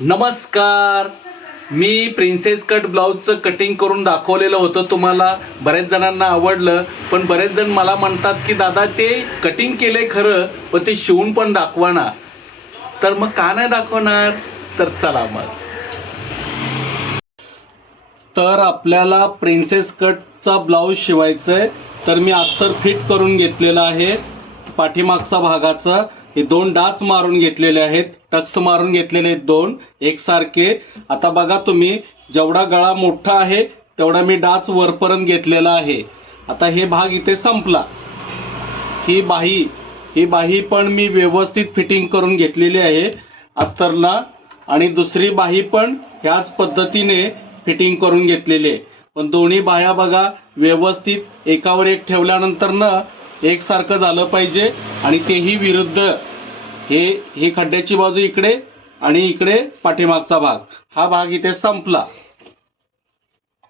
नमस्कार. मी princess cut ब्लाऊजचं कटिंग करून दाखवलेलं होतं. तुम्हाला बऱ्याच जणांना आवडलं पण बरेच जण मला म्हणतात की दादा ते कटिंग केलंय खरं पण ते शिवून पण दाखवा ना तर मग का नाही दाखवणार? तर चला मग. तर आपल्याला प्रिन्सेस कटचा ब्लाऊज शिवायचा आहे तर मी अस्तर फिट करून घेतलेला आहे. पाठीमागचा भागाचा. हे दोन डाच मारून घेतलेले आहेत. टक्स मारून घेतलेले आहेत दोन एकसारखे. आता बघा तुम्ही जेवढा गळा मोठा आहे तेवढा मी डाच वरपर्यंत घेतलेला आहे. आता हे भाग इथे संपला. ही बाही ही बाही पण मी व्यवस्थित फिटिंग करून घेतलेली आहे अस्तरला. आणि दुसरी बाही पण ह्याच पद्धतीने फिटिंग करून घेतलेली आहे. पण दोन्ही बाह्या बघा व्यवस्थित एकावर एक ठेवल्यानंतर न एकसारखं झालं पाहिजे. आणि तेही विरुद्ध. हे ही खड्ड्याची बाजू इकडे आणि इकडे पाठीमागचा भाग. हा भाग इथे संपला.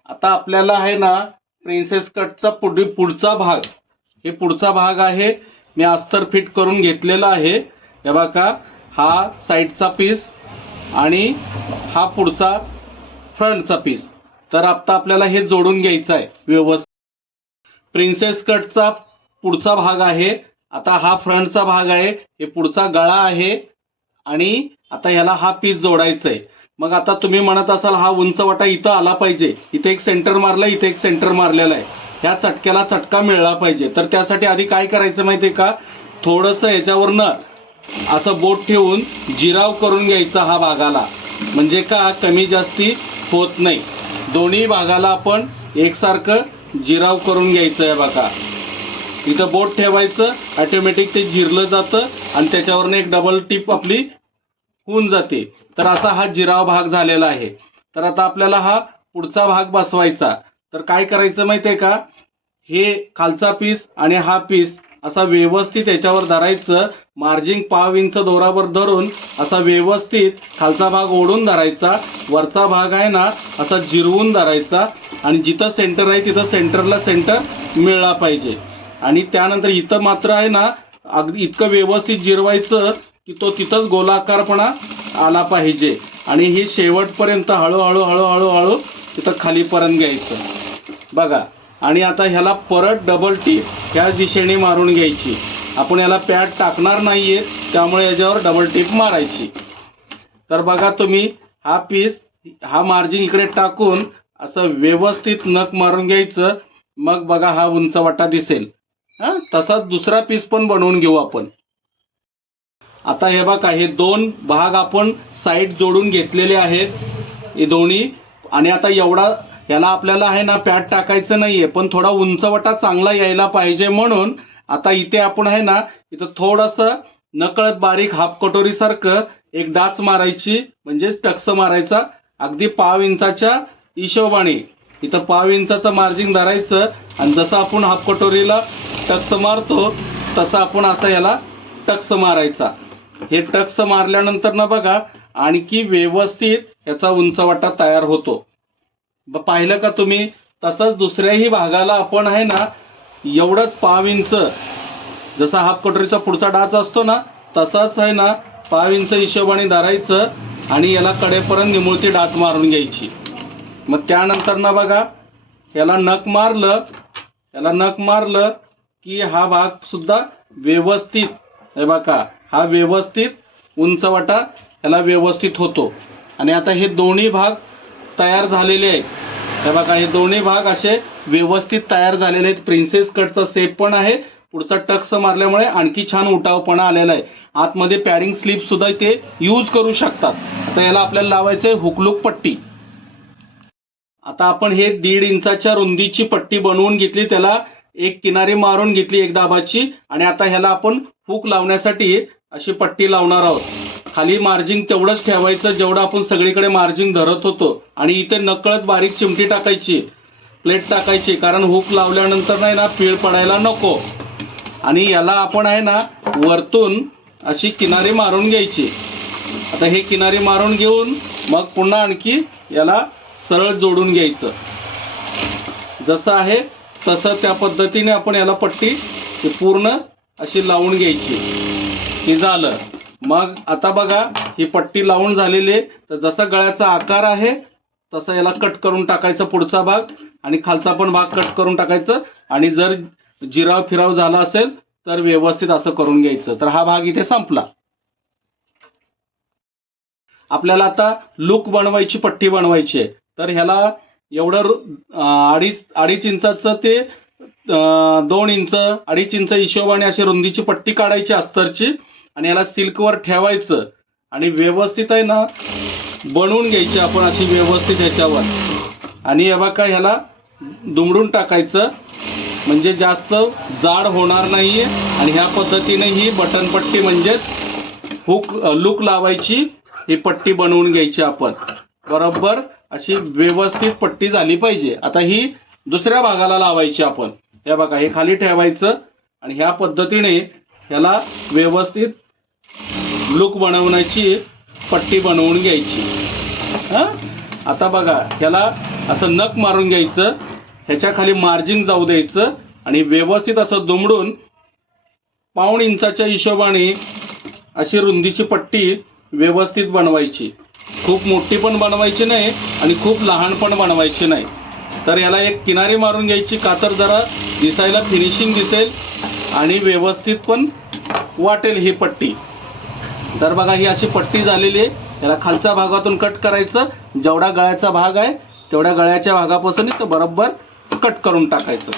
आता आपल्याला आहे ना प्रिन्सेस कटचा पुढे पुढचा भाग. हे पुढचा भाग आहे. मी अस्तर फिट करून घेतलेला आहे. हे बघा हा साईडचा पीस आणि हा पुढचा फ्रंटचा पीस तर आता आपल्याला हे जोडून घ्यायचं आहे. व्यवस्थित. प्रिन्सेस कटचा पुढचा भाग आहे. आता हा फ्रंटचा भाग आहे हे पुढचा गळा आहे आणि आता ह्याला हा पीस जोडायचा आहे मग आता तुम्ही म्हणत असाल हा उंच वाटा इथं आला पाहिजे. इथे एक सेंटर मारला इथे एक सेंटर मारलेला आहे. ह्या चटक्याला चटका मिळला पाहिजे. तर त्यासाठी आधी काय करायचं माहिती आहे का? थोडंसं याच्यावरनं असं बोट ठेवून जिराव करून घ्यायचा हा भागाला. म्हणजे का? कमी जास्ती होत नाही. दोन्ही भागाला आपण एकसारखं जिराव करून घ्यायचं आहे बघा. इथं बोट ठेवायचं ऑटोमॅटिक ते जिरलं जातं आणि त्याच्यावरनं एक डबल टिप आपली होऊन जाते. तर असा हा जिराव भाग झालेला आहे. तर आता आपल्याला हा पुढचा भाग बसवायचा. तर काय करायचं माहिती आहे का? हे खालचा पीस आणि हा पीस असा व्यवस्थित याच्यावर धरायचं. मार्जिंग पाव इंच दोरावर धरून असा व्यवस्थित खालचा भाग ओढून धरायचा. वरचा भाग आहे ना असा जिरवून धरायचा. आणि जिथं सेंटर आहे तिथं सेंटरला सेंटर मिळला पाहिजे. आणि त्यानंतर इथं मात्र आहे ना अगदी इतकं व्यवस्थित जिरवायचं की तो तिथंच गोलाकारपणा आला पाहिजे. आणि हे शेवटपर्यंत हळूहळू हळूहळू हळू तिथं खालीपर्यंत घ्यायचं. बघा आणि आता ह्याला परत डबल टीप ह्या दिशेने मारून घ्यायची. आपण याला पॅड टाकणार नाहीये त्यामुळे याच्यावर डबल टीप मारायची. तर बघा तुम्ही हा पीस हा मार्जिन इकडे टाकून असं व्यवस्थित नख मारून घ्यायचं. मग बघा हा उंच वाटा दिसेल. हा तसाच दुसरा पीस पण बनवून घेऊ आपण. आता हे बघा हे दोन भाग आपण साईड जोडून घेतलेले आहेत हे दोन्ही. आणि आता एवढा याला आपल्याला आहे ना पॅट टाकायचं नाहीये पण थोडा उंचवटा चांगला यायला पाहिजे म्हणून आता इथे आपण आहे ना इथं थोडस नकळत बारीक हाफ कटोरी सारखं एक डाच मारायची म्हणजे टक्स मारायचा अगदी पाव इंचाच्या हिशोबाने. इथं पाव इंचाचं मार्जिन धरायचं आणि जसं आपण हाफ कटोरीला टक्स मारतो तसं आपण असं याला टक्स मारायचा. हे टक्स मारल्यानंतर ना बघा आणखी व्यवस्थित याचा उंचवाटा तयार होतो. पाहिलं का तुम्ही? तसंच दुसऱ्याही भागाला आपण आहे ना एवढंच पाव इंच जसा हाफ कटोरीचा पुढचा डाच असतो ना तसाच आहे ना पाव इंच हिशोबाने धरायचं आणि याला कडेपर्यंत निमुळती डाच मारून घ्यायची. मग त्यानंतर ना बघा याला नख मारलं याला नख मारलं की हा भाग सुद्धा व्यवस्थित हे बघा हा व्यवस्थित उंचवटा याला व्यवस्थित होतो. आणि आता हे दोन्ही भाग तयार झालेले आहेत. हे बघा हे दोन्ही भाग असे व्यवस्थित तयार झालेले आहेत. प्रिन्सेस कटचा सेप पण आहे. पुढचा टक्स मारल्यामुळे आणखी छान उठावपणा आलेला आहे. आतमध्ये पॅडिंग स्लीप सुद्धा ते यूज करू शकतात. आता याला आपल्याला लावायचं आहे हुकलूक पट्टी. आता आपण हे दीड इंचाच्या रुंदीची पट्टी बनवून घेतली. त्याला एक किनारी मारून घेतली एक दाबाची आणि आता ह्याला आपण फूक लावण्यासाठी अशी पट्टी लावणार आहोत. खाली मार्जिन तेवढंच ठेवायचं जेवढं आपण सगळीकडे मार्जिन धरत होतो. आणि इथे नकळत बारीक चिमटी टाकायची प्लेट टाकायची कारण हुक लावल्यानंतर नाही ना पीळ पडायला नको. आणि याला आपण आहे ना वरतून अशी किनारी मारून घ्यायची. आता हे किनारी मारून घेऊन मग पुन्हा आणखी याला सरळ जोडून घ्यायचं. जसं आहे तसं त्या पद्धतीने आपण याला पट्टी पूर्ण अशी लावून घ्यायची. हे झालं. मग आता बघा ही पट्टी लावून झालेली आहे. तर जसा गळ्याचा आकार आहे तसा याला कट करून टाकायचा पुढचा भाग आणि खालचा पण भाग कट करून टाकायचं. आणि जर जिराव फिराव झाला असेल तर व्यवस्थित असं करून घ्यायचं. तर हा भाग इथे संपला. आपल्याला आता लुक बनवायची पट्टी बनवायची आहे. तर ह्याला एवढं रु- अडीच अडीच इंचाचं ते दोन इंच अडीच इंच हिशोबाने अशी रुंदीची पट्टी काढायची अस्तरची आणि याला सिल्कवर ठेवायचं. आणि व्यवस्थित आहे ना बनवून घ्यायची आपण अशी व्यवस्थित ह्याच्यावर आणि हे बघा ह्याला दुमडून टाकायचं. म्हणजे जास्त जाड होणार नाही आहे आणि ह्या पद्धतीने ही बटन पट्टी म्हणजेच हुक लुक लावायची. ही पट्टी बनवून घ्यायची आपण. बरोबर? अशी व्यवस्थित पट्टी झाली पाहिजे. आता ही दुसऱ्या भागाला लावायची आपण. हे बघा हे खाली ठेवायचं आणि ह्या पद्धतीने ह्याला व्यवस्थित लुक बनवण्याची पट्टी बनवून घ्यायची. हां? आता बघा ह्याला असं नख मारून घ्यायचं. ह्याच्या खाली मार्जिन जाऊ द्यायचं आणि व्यवस्थित असं दुमडून पाऊण इंचाच्या हिशोबाने अशी रुंदीची पट्टी व्यवस्थित बनवायची. खूप मोठी पण बनवायची नाही आणि खूप लहान पण बनवायची नाही. तर याला एक किनारी मारून घ्यायची का तर जरा दिसायला फिनिशिंग दिसेल आणि व्यवस्थित पण वाटेल ही पट्टी. तर बघा ही अशी पट्टी झालेली आहे. याला खालच्या भागातून कट करायचं. जेवढा गळ्याचा भाग आहे तेवढ्या गळ्याच्या भागापासून इथं बरोबर कट करून टाकायचं.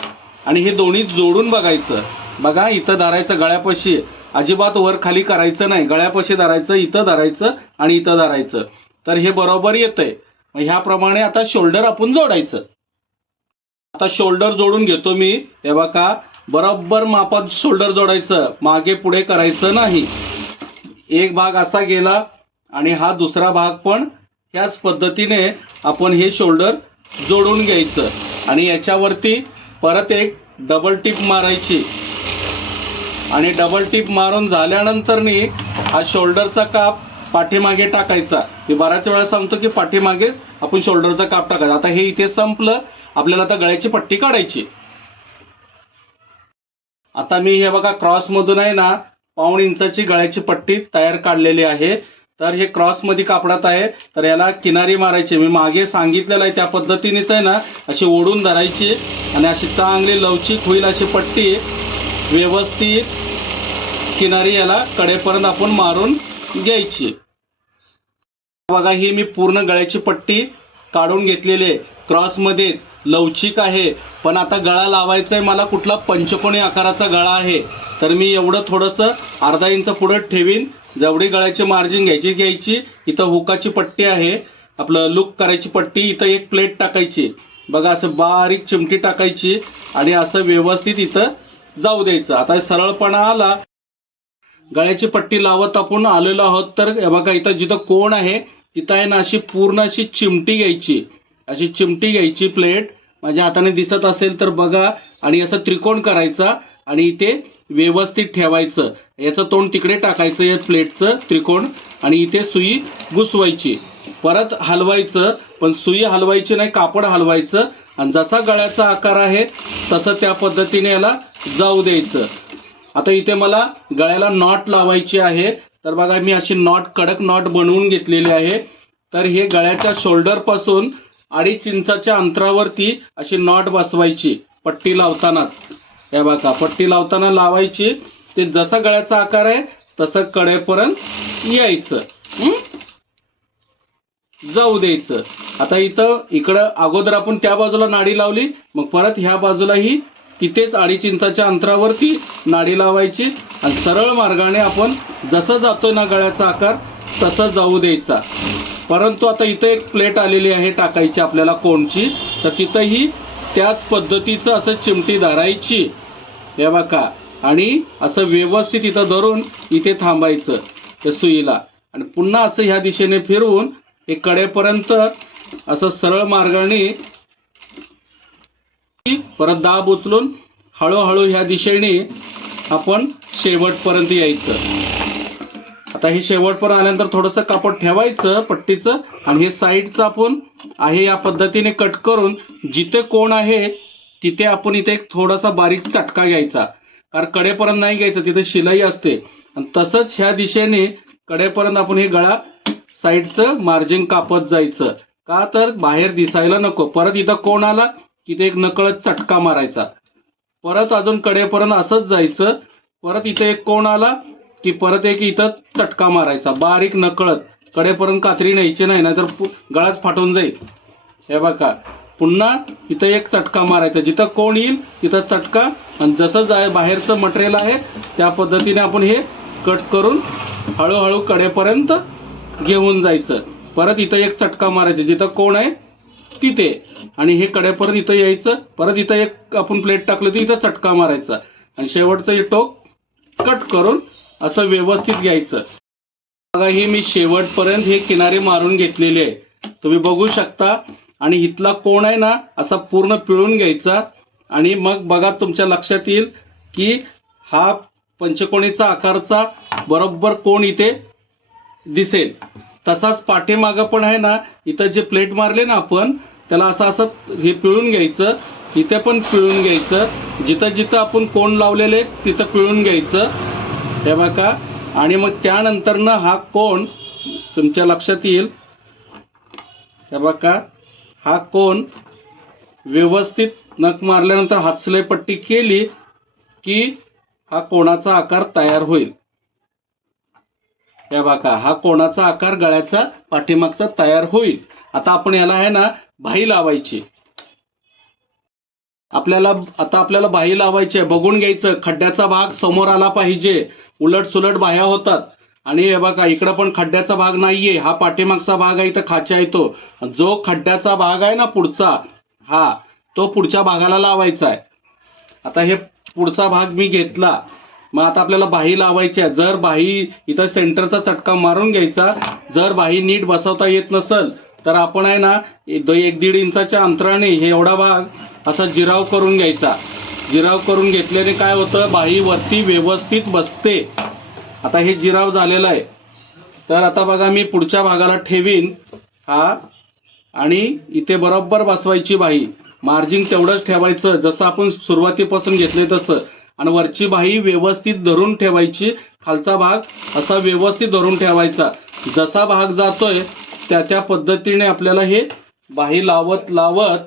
आणि हे दोन्ही जोडून बघायचं. बघा इथं धरायचं गळ्यापाशी. अजिबात वर खाली करायचं नाही. गळ्यापाशी धरायचं इथं धरायचं आणि इथं धरायचं. तर हे बरोबर येतंय. मग ह्याप्रमाणे आता शोल्डर आपण जोडायचं. आता शोल्डर जोडून घेतो मी. हे बघा बरोबर मापात शोल्डर जोडायचं. मागे पुढे करायचं नाही. एक भाग असा गेला आणि हा दुसरा भाग पण त्याच पद्धतीने आपण हे शोल्डर जोडून घ्यायचं. आणि याच्यावरती परत एक डबल टिप मारायची. आणि डबल टिप मारून झाल्यानंतरनी हा शोल्डरचा काप पाठीमागे टाकायचा. मी बऱ्याच वेळा सांगतो की पाठीमागेच आपण शोल्डरचा काप टाकायचा. आता हे इथे संपलं. आपल्याला आता गळ्याची पट्टी काढायची. आता मी हे बघा क्रॉसमधून आहे ना पाऊण इंचाची गळ्याची पट्टी तयार काढलेली आहे. तर हे क्रॉसमध्ये कापडात आहे. तर याला किनारी मारायची. मी मागे सांगितलेलं आहे त्या पद्धतीनेच आहे ना अशी ओढून धरायची. आणि अशी चांगली लवचिक होईल अशी पट्टी व्यवस्थित किनारी याला कडेपर्यंत आपण मारून घ्यायची. बघा ही मी पूर्ण गळ्याची पट्टी काढून घेतलेली आहे. क्रॉसमध्येच लवचिक आहे. पण आता गळा लावायचा आहे मला कुठला पंचकोणी आकाराचा गळा आहे. तर मी एवढं थोडंसं अर्धा इंच पुढे ठेवीन. जेवढी गळ्याची मार्जिन घ्यायची घ्यायची. इथं हुकाची पट्टी आहे. आपलं लुक करायची पट्टी. इथं एक प्लेट टाकायची. बघा असं बारीक चिमटी टाकायची. आणि असं व्यवस्थित इथं जाऊ द्यायचं. आता सरळपणा आला. गळ्याची पट्टी लावत आपण आलेलो आहोत तर हे बघा इथं जिथं कोण आहे तिथं आहे ना अशी पूर्ण अशी चिमटी घ्यायची. अशी चिमटी घ्यायची प्लेट माझ्या हाताने दिसत असेल तर बघा आणि असं त्रिकोण करायचा आणि इथे व्यवस्थित ठेवायचं. याचं तोंड तिकडे टाकायचं या प्लेटचं त्रिकोण आणि इथे सुई घुसवायची. परत हलवायचं पण सुई हलवायची नाही कापड हलवायचं. आणि जसा गळ्याचा आकार आहे तसं त्या पद्धतीने याला जाऊ द्यायचं. आता इथे मला गळ्याला नॉट लावायची आहे. तर बघा मी अशी नॉट कडक नॉट बनवून घेतलेली आहे. तर हे गळ्याच्या शोल्डरपासून अडीच इंचाच्या अंतरावरती अशी नॉट बसवायची पट्टी लावताना. हे बघा पट्टी लावताना लावायची. ते जसा गळ्याचा आकार आहे तसं कडेपर्यंत यायचं. जाऊ द्यायचं. आता इथं इकडं अगोदर आपण त्या बाजूला नाडी लावली मग परत ह्या बाजूलाही तिथेच अडीच चिंचाच्या अंतरावरती नाडी लावायची आणि सरळ मार्गाने आपण जसं जातोय ना गळ्याचा आकार तसं जाऊ द्यायचा. परंतु आता इथं एक प्लेट आलेली आहे टाकायची आपल्याला कोणची? तर तिथंही त्याच पद्धतीचं असं चिमटी धरायची. हे बघा. आणि असं व्यवस्थित इथं धरून इथे थांबायचं त्या सुईला. आणि पुन्हा असं ह्या दिशेने फिरवून हे कडेपर्यंत असं सरळ मार्गाने परत दाब उचलून हळूहळू ह्या दिशेने आपण शेवटपर्यंत यायचं. आता हे शेवटपर्यंत आल्यानंतर थोडंसं कापड ठेवायचं पट्टीचं आणि हे साईडचं आपण आहे या पद्धतीने कट करून जिथे कोण आहे तिथे आपण इथे एक थोडासा बारीक चटका घ्यायचा. कारण कडेपर्यंत नाही घ्यायचं तिथे शिलाई असते. आणि तसंच ह्या दिशेने कडेपर्यंत आपण हे गळा साईडचं मार्जिन कापत जायचं. का तर बाहेर दिसायला नको. परत इथं कोण आला? की ते एक नकळत चटका मारायचा. परत अजून कडेपर्यंत असंच जायचं. परत इथं एक कोण आला की परत एक इथं चटका मारायचा. बारीक नकळत. कडेपर्यंत कात्री न्यायची नाही नाहीतर पु- गळाच फाटून जाईल. हे बघा. पुन्हा इथं एक चटका मारायचा. जिथं कोण येईल तिथं चटका. आणि जसं जाय बाहेरचं मटेरियल आहे त्या पद्धतीने आपण हे कट करून हळूहळू कडेपर्यंत घेऊन जायचं. परत इथं एक चटका मारायचा. जिथं कोण आहे तिथे आणि हे कडेपर्यंत इथं यायचं परत इथं एक आपण प्लेट टाकलं तर इथं चटका मारायचा. आणि शेवटचं हे टोक कट करून असं व्यवस्थित घ्यायचं. बघा हे मी शेवटपर्यंत हे किनारे मारून घेतलेले आहे. तुम्ही बघू शकता. आणि इथला कोण आहे ना असा पूर्ण पिळून घ्यायचा. आणि मग बघा तुमच्या लक्षात येईल की हा पंचकोणीचा आकारचा बरोबर कोण इथे दिसेल. तसाच पाठीमागं पण आहे ना इथं जे प्लेट मारले ना आपण त्याला असं असं हे पिळून घ्यायचं इथे पण पिळून घ्यायचं जिथं जिथं आपण कोण लावलेले आहेत तिथं पिळून घ्यायचं. हे बघा. आणि मग त्यानंतरनं हा कोण तुमच्या लक्षात येईल. हे बघा. हा कोण व्यवस्थित नख मारल्यानंतर हातसलेपट्टी केली की हा कोणाचा आकार तयार होईल. हे बघा. हा कोणाचा आकार गळ्याचा पाठीमागचा तयार होईल. आता आपण याला आहे ना भाई लावायची. आपल्याला आता आपल्याला बाही लावायची आहे बघून घ्यायचं. खड्ड्याचा भाग समोर आला पाहिजे. उलट सुलट बाह्या होतात. आणि हे बघा इकडं पण खड्ड्याचा भाग नाहीये. हा पाठीमागचा भाग आहे इथं खाच्या येतो जो खड्ड्याचा भाग आहे ना पुढचा हा तो पुढच्या भागाला लावायचा आहे आता हे पुढचा भाग मी घेतला. मग आता आपल्याला बाही लावायची आहे जर बाही इथं सेंटरचा चटका मारून घ्यायचा जर बाही नीट बसवता येत नसल तर आपण आहे ना एक एक दीड इंचाच्या अंतराने हे एवढा भाग असा जिराव करून घ्यायचा. जिराव करून घेतल्याने काय होतं बाही वरती व्यवस्थित बसते. आता हे जिराव झालेलं आहे. तर आता बघा मी पुढच्या भागाला ठेवीन हा आणि इथे बरोबर बसवायची बाही. मार्जिन तेवढंच ठेवायचं जसं आपण सुरुवातीपासून घेतले तसं. आणि वरची बाही व्यवस्थित धरून ठेवायची खालचा भाग असा व्यवस्थित धरून ठेवायचा. जसा भाग जातोय त्या त्या पद्धतीने आपल्याला हे बाही लावत लावत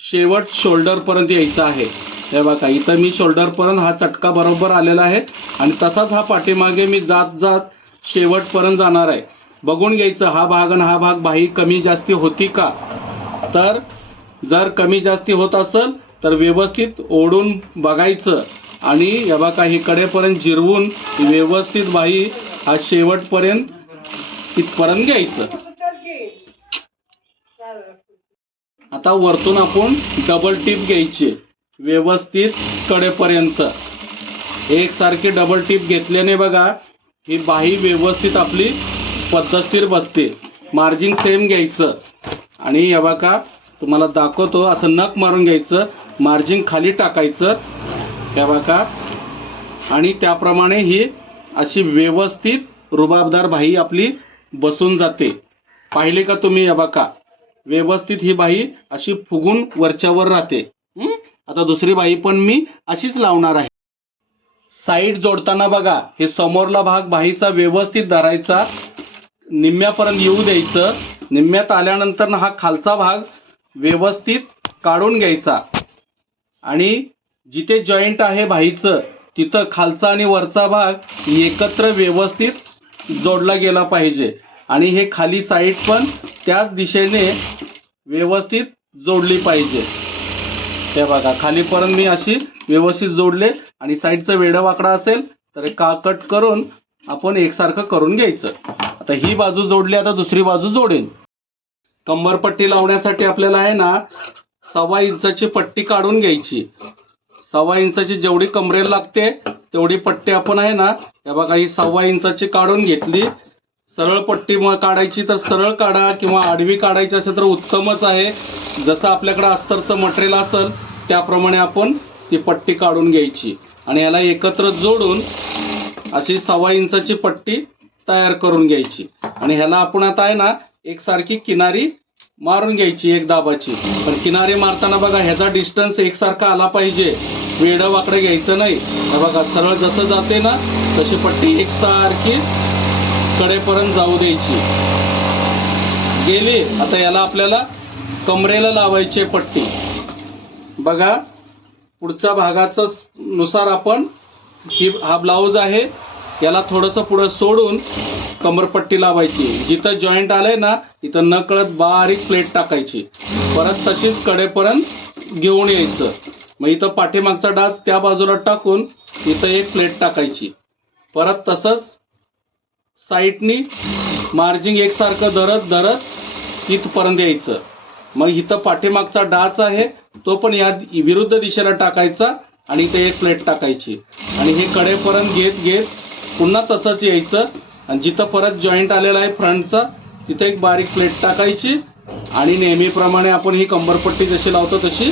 शेवट शोल्डरपर्यंत यायचं आहे. हे बघा इथं मी शोल्डरपर्यंत हा चटका बरोबर आलेला आहे आणि तसाच हा पाठीमागे मी जात जात शेवटपर्यंत जाणार आहे. बघून घ्यायचं हा भाग आणि हा भाग बाही कमी जास्ती होती का? तर जर कमी जास्ती होत असेल तर व्यवस्थित ओढून बघायचं आणि या बघा इकडेपर्यंत कडेपर्यंत जिरवून व्यवस्थित बाही हा शेवटपर्यंत इथपर्यंत घ्यायचं. आता वरतून आपण डबल टीप घ्यायची. व्यवस्थित कडेपर्यंत. एकसारखी डबल टीप घेतल्याने बघा ही बाही व्यवस्थित आपली पद्धतशीर बसते. मार्जिन सेम घ्यायचं. आणि या बघा तुम्हाला दाखवतो असं नख मारून घ्यायचं. मार्जिन खाली टाकायचं. या बघा. आणि त्याप्रमाणे ही अशी व्यवस्थित रुबाबदार बाही आपली बसून जाते. पाहिले का तुम्ही या बघा? व्यवस्थित ही बाही अशी फुगून वरच्यावर राहते. आता दुसरी बाई पण मी अशीच लावणार आहे. साईड जोडताना बघा हे समोरला भाग बाहीचा व्यवस्थित धरायचा. निम्म्यापर्यंत येऊ द्यायचं. निम्म्यात आल्यानंतर ना हा खालचा भाग व्यवस्थित काढून घ्यायचा. आणि जिथे जॉईंट आहे बाहीचं तिथं खालचा आणि वरचा भाग एकत्र व्यवस्थित जोडला गेला पाहिजे. आणि हे खाली साईड पण त्याच दिशेने व्यवस्थित जोडली पाहिजे. हे बघा खालीपर्यंत मी अशी व्यवस्थित जोडले आणि साईडचं वेडं वाकडा असेल तर का कट करून आपण एकसारखं करून घ्यायचं. आता ही बाजू जोडली आता दुसरी बाजू जोडेन. कंबरपट्टी लावण्यासाठी आपल्याला आहे ना सव्वा इंचाची पट्टी काढून घ्यायची. सव्वा इंचाची जेवढी कमरेला लागते तेवढी पट्टी आपण आहे ना हे बघा ही सव्वा इंचाची काढून घेतली. सरळ पट्टी काढायची तर सरळ काढा किंवा आडवी काढायची असेल तर उत्तमच आहे. जसं आपल्याकडं अस्तरचं मटेरियल असेल त्याप्रमाणे आपण ती पट्टी काढून घ्यायची. आणि याला एकत्र जोडून अशी सव्वा इंचाची पट्टी तयार करून घ्यायची. आणि ह्याला आपण आता आहे ना एकसारखी किनारी मारून घ्यायची एक दाबाची. पण किनारी मारताना बघा ह्याचा डिस्टन्स एकसारखा आला पाहिजे. वेडं वाकडं घ्यायचं नाही. बघा सरळ जसं जाते ना तशी पट्टी एकसारखी कडेपर्यंत जाऊ द्यायची. गेली आता याला आपल्याला कमरेला लावायची आहे पट्टी. बघा पुढच्या भागाचं नुसार आपण ही हा ब्लाऊज आहे याला थोडंसं पुढं सोडून कमरपट्टी लावायची. जिथं जॉईंट आलंय ना इथं नकळत बारीक प्लेट टाकायची. परत तशीच कडेपर्यंत घेऊन यायचं. मग इथं पाठीमागचा डास त्या बाजूला टाकून इथं एक प्लेट टाकायची. परत तसंच साईडनी मार्जिंग एकसारखं धरत धरत इथपर्यंत यायचं. मग इथं पाठीमागचा डाच आहे तो पण या विरुद्ध दिशेला टाकायचा आणि इथे एक प्लेट टाकायची. आणि हे कडेपर्यंत घेत घेत पुन्हा तसंच यायचं. आणि जिथं परत जॉईंट आलेला आहे फ्रंटचा तिथे एक बारीक प्लेट टाकायची आणि नेहमीप्रमाणे आपण ही कंबरपट्टी जशी लावतो तशी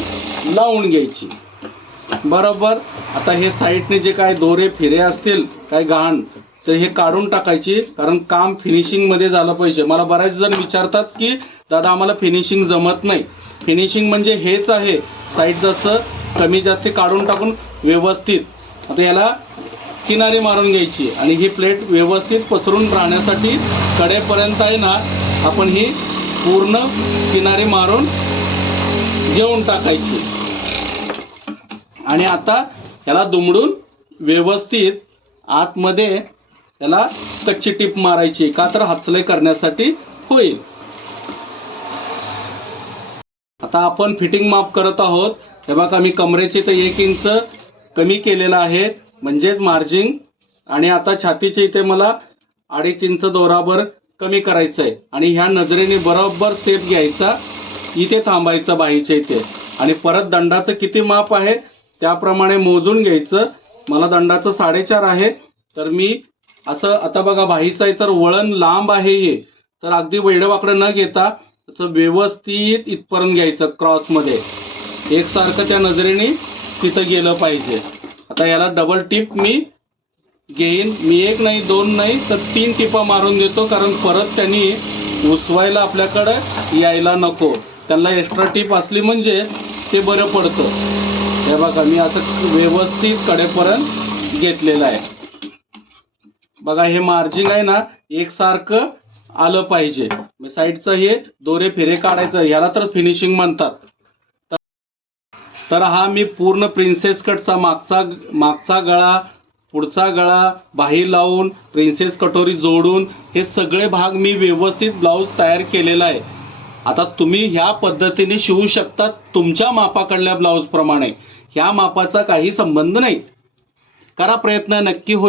लावून घ्यायची. बरोबर? आता हे साईडने जे काय दोरे फिरे असतील काय घाण तर हे काढून टाकायची कारण काम फिनिशिंगमध्ये झालं पाहिजे. मला बऱ्याच जण विचारतात की दादा आम्हाला फिनिशिंग जमत नाही. फिनिशिंग म्हणजे हेच आहे. साईड जास्त कमी जास्त काढून टाकून व्यवस्थित. आता याला किनारी मारून घ्यायची आणि ही प्लेट व्यवस्थित पसरून राहण्यासाठी कडेपर्यंत आहे ना आपण ही पूर्ण किनारी मारून घेऊन टाकायची. आणि आता याला दुमडून व्यवस्थित आतमध्ये त्याला कच्ची टीप मारायची का तर हाचले करण्यासाठी होईल. आता आपण फिटिंग माप करत आहोत. हे बघा मी कमरेचे तर एक इंच कमी केलेलं आहे. म्हणजेच मार्जिंग आणि आता छातीचे इथे मला अडीच इंच दोराभर कमी करायचं आहे आणि ह्या नजरेने बरोबर सेप घ्यायचा. इथे थांबायचं बाहीच्या इथे. आणि परत दंडाचं किती माप आहे त्याप्रमाणे मोजून घ्यायचं. मला दंडाचं साडेचार आहे. तर मी असं आता बघा भाईचं आहे तर वळण लांब आहे हे. तर अगदी वेडवाकडं न घेता असं व्यवस्थित इथपर्यंत घ्यायचं क्रॉसमध्ये. एकसारखं त्या नजरेने तिथं गेलं पाहिजे. आता याला डबल टिप मी घेईन. मी एक नाही दोन नाही तर तीन टिपा मारून देतो कारण परत त्यांनी उसवायला आपल्याकडं यायला नको. त्यांना एक्स्ट्रा टिप असली म्हणजे ते बरं पडतं. हे बघा मी असं व्यवस्थित कडेपर्यंत घेतलेलं आहे. बघा हे मार्जिन आहे ना एकसारखं आलं पाहिजे. साईडचं हे दोरे फेरे काढायचं याला तर फिनिशिंग म्हणतात. तर हा मी पूर्ण प्रिन्सेस कटचा मागचा मागचा गळा पुढचा गळा बाही लावून प्रिन्सेस कटोरी जोडून हे सगळे भाग मी व्यवस्थित ब्लाऊज तयार केलेला आहे. आता तुम्ही ह्या पद्धतीने शिवू शकता तुमच्या मापाकडल्या ब्लाऊज प्रमाणे. ह्या मापाचा काही संबंध नाही. करा प्रयत्न नक्की होईल.